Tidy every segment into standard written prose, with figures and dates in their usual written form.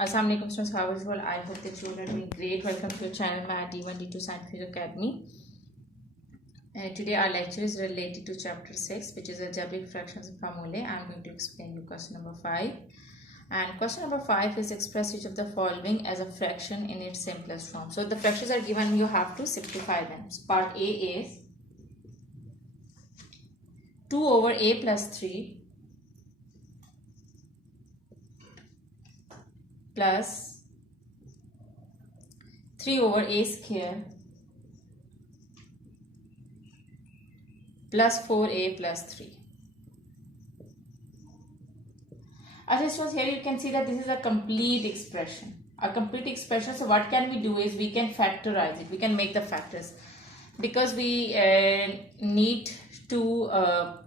Assalamu alaikum students, how is well? I hope that you are doing great. Welcome to your channel, my D1 D2 Scientific Academy. Today our lecture is related to chapter 6, which is algebraic fractions and formulae. I am going to explain you question number 5. And question number 5 is express each of the following as a fraction in its simplest form. So the fractions are given, you have to simplify them. So part A is 2 over a plus 3 plus 3 over a square plus 4a plus 3. As it was here, you can see that this is a complete expression. So what can we do is we can factorize it. We can make the factors because we need to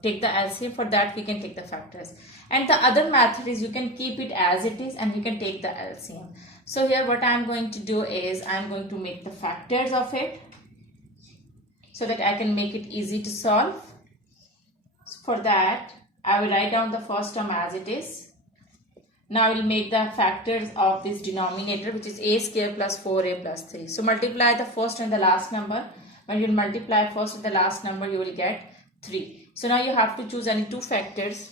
take the LCM. For that we can take the factors, and the other method is you can keep it as it is and you can take the LCM. So here what I am going to do is I am going to make the factors of it so that I can make it easy to solve. So for that I will write down the first term as it is. Now I will make the factors of this denominator, which is a square plus 4a plus 3. So multiply the first and the last number. When you multiply first and the last number, you will get 3. So now you have to choose any two factors.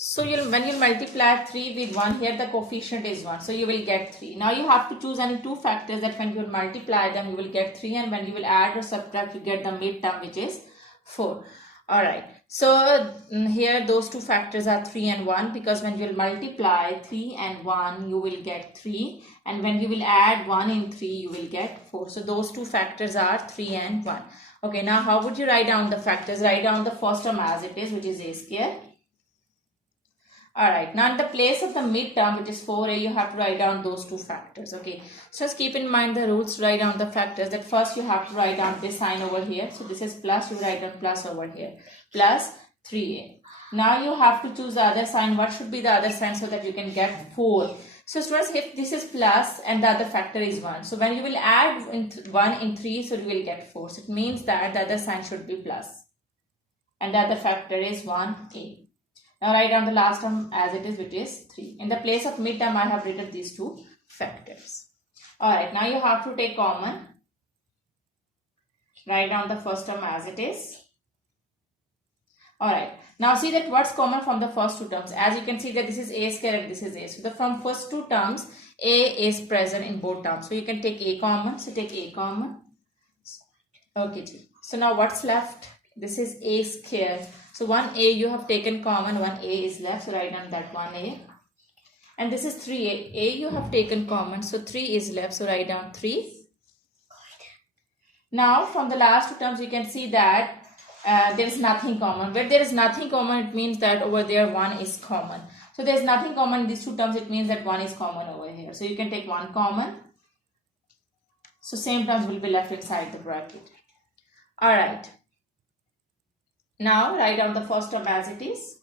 So when you multiply 3 with 1, here the coefficient is 1. So you will get 3. Now you have to choose any two factors that when you will multiply them, you will get 3. And when you will add or subtract, you get the mid term, which is 4. Alright. So here those two factors are 3 and 1, because when you will multiply 3 and 1, you will get 3. And when you will add 1 in 3, you will get 4. So those two factors are 3 and 1. Okay, now how would you write down the factors? Write down the first term as it is, which is a square. Alright, now in the place of the mid term, which is 4a, you have to write down those two factors. Okay, so just keep in mind the rules to write down the factors. That first you have to write down this sign over here. So this is plus, you write down plus over here. Plus 3a. Now you have to choose the other sign. What should be the other sign so that you can get 4? So students, if this is plus and the other factor is 1. So when you will add 1 in 3, so you will get 4. So it means that the other sign should be plus. And the other factor is 1a. Now write down the last term as it is, which is 3. In the place of mid term, I have written these two factors. Alright, now you have to take common. Write down the first term as it is. Alright, now see that what's common from the first two terms. As you can see that this is a square and this is a. So from first two terms, a is present in both terms. So you can take a common. So take a common. Okay, so now what's left? This is a square. So 1a you have taken common, 1a is left, so write down that 1a. And this is 3a, a you have taken common, so 3 is left, so write down 3. Now from the last two terms you can see that there is nothing common. Where there is nothing common, it means that over there 1 is common. So there is nothing common in these two terms, it means that 1 is common over here. So you can take 1 common. So same terms will be left inside the bracket. Alright. Now write down the first term as it is.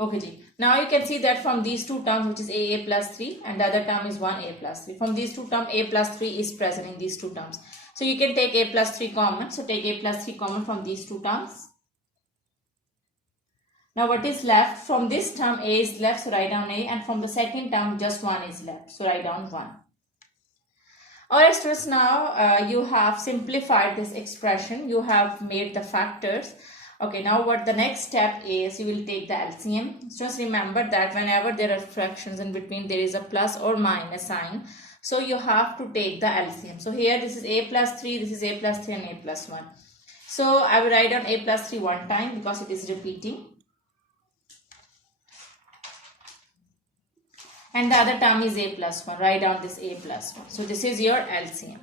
Okay, ji. Now you can see that from these two terms, which is a plus 3 and the other term is 1a plus 3. From these two terms, a plus 3 is present in these two terms. So you can take a plus 3 common. So take a plus 3 common from these two terms. Now what is left? From this term, a is left, so write down a. And from the second term, just 1 is left. So write down 1. Alright students, now you have simplified this expression. You have made the factors. Okay, now what the next step is, you will take the LCM. Just remember that whenever there are fractions in between, there is a plus or minus sign. So you have to take the LCM. So here this is a plus 3, this is a plus 3 and a plus 1. So I will write down a plus 3 one time because it is repeating. And the other term is a plus 1. Write down this a plus 1. So this is your LCM.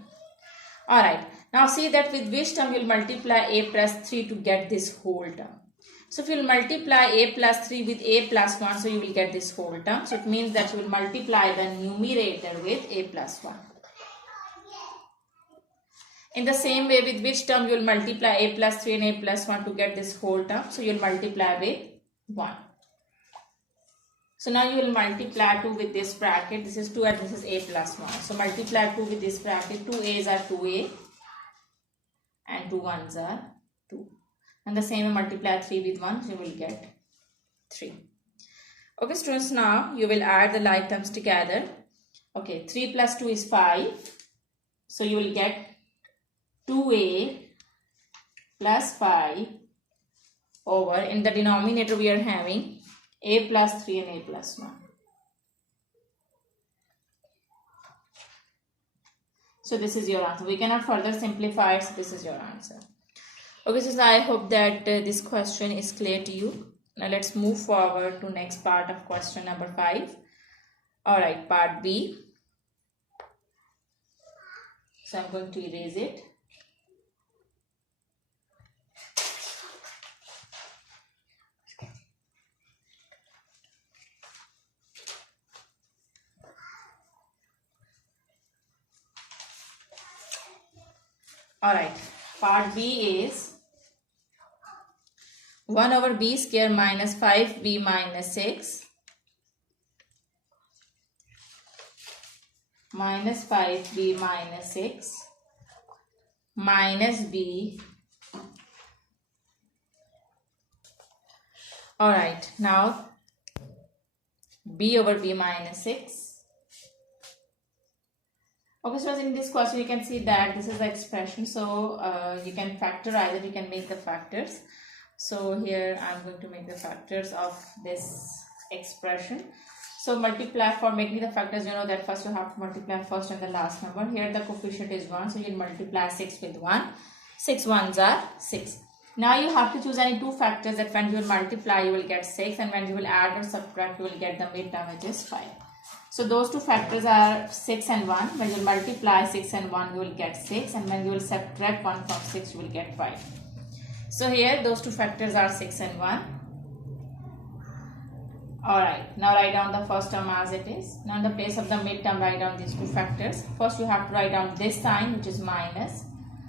Alright. Now see that with which term you will multiply a plus 3 to get this whole term. So if you will multiply a plus 3 with a plus 1, so you will get this whole term. So it means that you will multiply the numerator with a plus 1. In the same way, with which term you will multiply a plus 3 and a plus 1 to get this whole term. So you will multiply with 1. So now you will multiply 2 with this bracket. This is 2 and this is a plus 1. So multiply 2 with this bracket. 2 a's are 2a and 2 1's are 2. And the same way multiply 3 with 1, so you will get 3. Okay students, now you will add the like terms together. Okay, 3 plus 2 is 5. So you will get 2a plus 5 over, in the denominator we are having a plus 3 and a plus 1. So this is your answer. We cannot further simplify it, so this is your answer. Okay, so I hope that this question is clear to you. Now let's move forward to next part of question number 5. Alright, part B. So I'm going to erase it. Alright, part B is 1 over b square minus 5b minus 6 minus 5b minus 6 minus b. Alright, now b over b minus 6. Okay, so in this question you can see that this is the expression, so you can factorize it, you can make the factors. So here I am going to make the factors of this expression. So multiply, for making the factors, you know that first you have to multiply first and the last number. Here the coefficient is 1, so you will multiply 6 with 1. 6 ones are 6. Now you have to choose any two factors that when you will multiply you will get 6, and when you will add or subtract you will get the midterm, which is 5. So those two factors are 6 and 1. When you multiply 6 and 1 you will get 6, and when you will subtract 1 from 6 you will get 5. So here those two factors are 6 and 1. Alright, now write down the first term as it is. Now in the place of the midterm write down these two factors. First you have to write down this sign, which is minus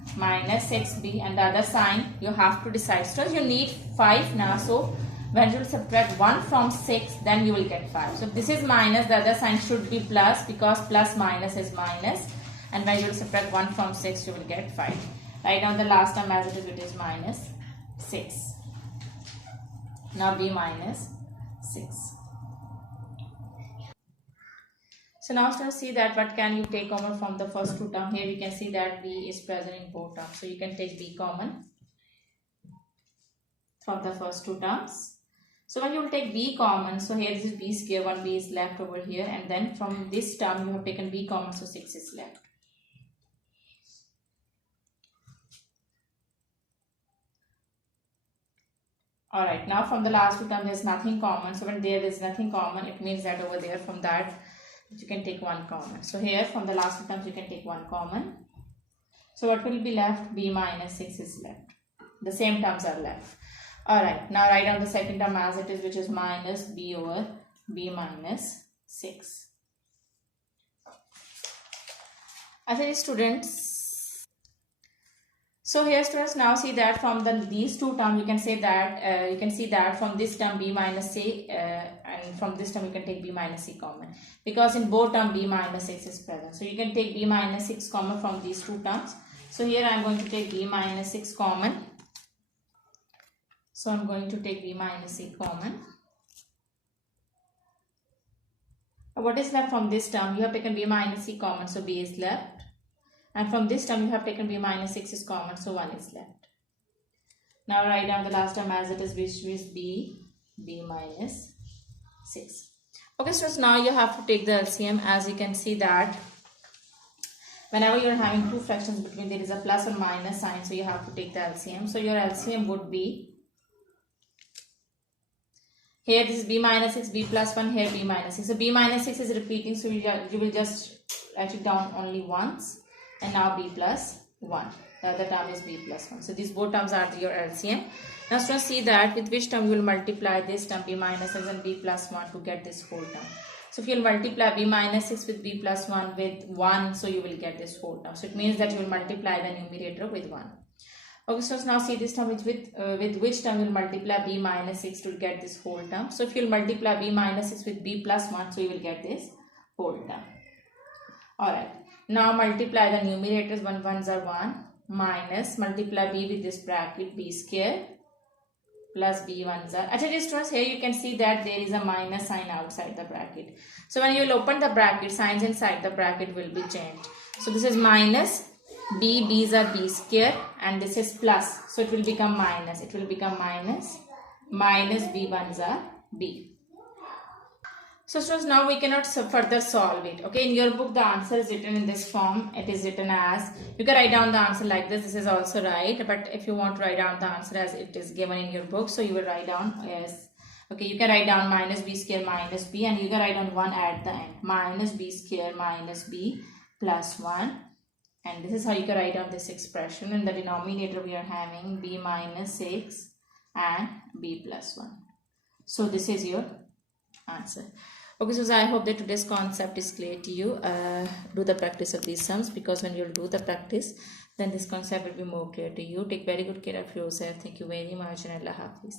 6b, and the other sign you have to decide. So you need 5 now, so when you will subtract 1 from 6 then you will get 5. So this is minus, the other sign should be plus, because plus minus is minus, and when you will subtract 1 from 6 you will get 5. Write down the last term as it is, which is minus 6. Now b minus 6. So now students, see that what can you take common from the first two terms. Here we can see that b is present in both terms, so you can take b common from the first two terms. So when you will take b common, so here this is b square, 1b is left over here, and then from this term you have taken b common, so 6 is left. Alright, now from the last two terms there is nothing common. So when there is nothing common, it means that over there from that you can take 1 common. So here from the last two terms you can take 1 common. So what will be left? B minus 6 is left. The same terms are left. Alright, now write down the second term as it is, which is minus b over b minus 6. I say students, so here students, now see that from these two terms you can say that you can see that from this term b minus c and from this term you can take b minus c common, because in both terms b minus 6 is present. So you can take b minus 6 common from these two terms. So here I am going to take b minus 6 common. So I am going to take b minus c common. What is left from this term? You have taken b minus c common, so b is left. And from this term you have taken b minus 6 is common, so 1 is left. Now write down the last term as it is, which is b minus 6. Okay, so now you have to take the LCM. As you can see that whenever you are having two fractions between, there is a plus or minus sign, so you have to take the LCM. So your LCM would be, here this is b minus 6, b plus 1, here b minus 6. So b minus 6 is repeating, so you will just write it down only once. And now b plus 1. The other term is b plus 1. So these both terms are your LCM. Now students, see that with which term you will multiply this term b minus 6 and b plus 1 to get this whole term. So if you will multiply b minus 6 with b plus 1 with 1, so you will get this whole term. So it means that you will multiply the numerator with 1. Okay, so now see this term with which term you will multiply b minus 6 to get this whole term. So if you will multiply b minus 6 with b plus 1, so you will get this whole term. Alright. Now multiply the numerators, 1 ones are 1, minus multiply b with this bracket b square plus b1s are. Actually, students, here you can see that there is a minus sign outside the bracket. So when you will open the bracket, signs inside the bracket will be changed. So this is minus, b's are b square, and this is plus. So it will become minus. It will become minus b1s are b. So students, now we cannot further solve it. Okay, in your book the answer is written in this form. It is written as, you can write down the answer like this. This is also right, but if you want to write down the answer as it is given in your book, so you will write down as, okay, you can write down minus b square minus b, and you can write down 1 at the end, minus b square minus b plus 1. And this is how you can write down this expression. In the denominator we are having b minus 6 and b plus 1. So this is your answer. Okay, so I hope that today's concept is clear to you. Do the practice of these sums, because when you do the practice, then this concept will be more clear to you. Take very good care of yourself. Thank you very much, and Allah Hafiz.